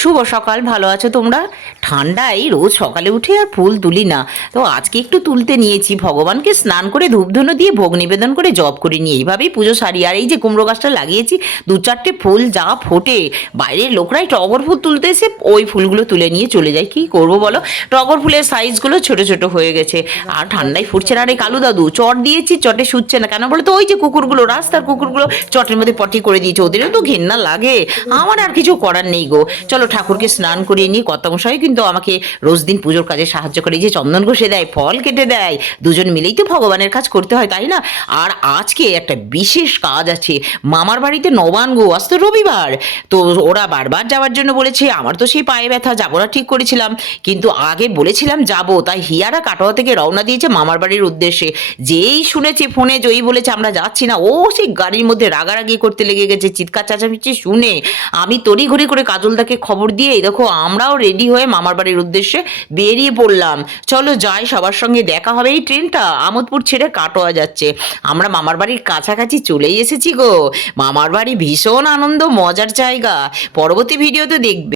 শুভ সকাল, ভালো আছো তোমরা? ঠান্ডায় রোজ সকালে উঠে আর ফুল তুলি না, তো আজকে একটু তুলতে নিয়েছি। ভগবানকে স্নান করে ধূপধুনো দিয়ে ভোগ নিবেদন করে জপ করে নিয়ে এইভাবেই পুজো সারি। আর এই যে কুমড়ো গাছটা লাগিয়েছি, দু চারটে ফুল যা ফোটে, বাইরের লোকরাই টগর ফুল তুলতে এসে ওই ফুলগুলো তুলে নিয়ে চলে যায়। কি করবো বলো, টগর ফুলের সাইজগুলো ছোট ছোট হয়ে গেছে। আর ঠান্ডায় ফুটছে না রে কালু দাদু, চট দিয়েছি, চটে শুচ্ছে না কেন বলো তো? ওই যে কুকুরগুলো, রাস্তার কুকুরগুলো চটের মধ্যে পটি করে দিয়েছে, ওদেরও তো ঘেন্না লাগে। আমার আর কিছু করার নেই গো। চলো ঠাকুরকে স্নান করিয়ে নিই। কর্তামশাই কিন্তু আমাকে রোজ দিন পুজোর কাজে সাহায্য করে, যে চন্দন ঘষে দেয়, ফল কেটে দেয়, দুজন মিলেই তো ভগবানের কাজ করতে হয়, তাই না? আর আজকে একটা বিশেষ কাজ আছে, মামার বাড়িতে নবান গো, আজ তো রবিবার। তো ওরা বারবার যাওয়ার জন্য বলেছে, আমার তো সেই পায়ে ব্যথা, যাবো না ঠিক করেছিলাম, কিন্তু আগে বলেছিলাম যাবো, তাই হিয়ারা কাটোয়া থেকে রওনা দিয়েছে মামার বাড়ির উদ্দেশ্যে। যেই শুনেছে ফোনে জয়ী বলেছে আমরা যাচ্ছি না, ও সেই গাড়ির মধ্যে রাগারাগি করতে লেগে গেছে, চিৎকার চেঁচামেচি শুনে আমি তড়িঘড়ি করে কাজলদাকে খবর দিয়ে এই দেখো আমরাও রেডি হয়ে মামার বাড়ির উদ্দেশ্যে বেরিয়ে পড়লাম। চলো যাই, সবার সঙ্গে দেখা হবে। এই ট্রেনটা আমোদপুর ছেড়ে কাটোয়া যাচ্ছে। আমরা মামার বাড়ির কাছাকাছি চলেই এসেছি গো। মামার বাড়ি ভীষণ আনন্দ মজার জায়গা, পরবর্তী ভিডিওতে দেখবে।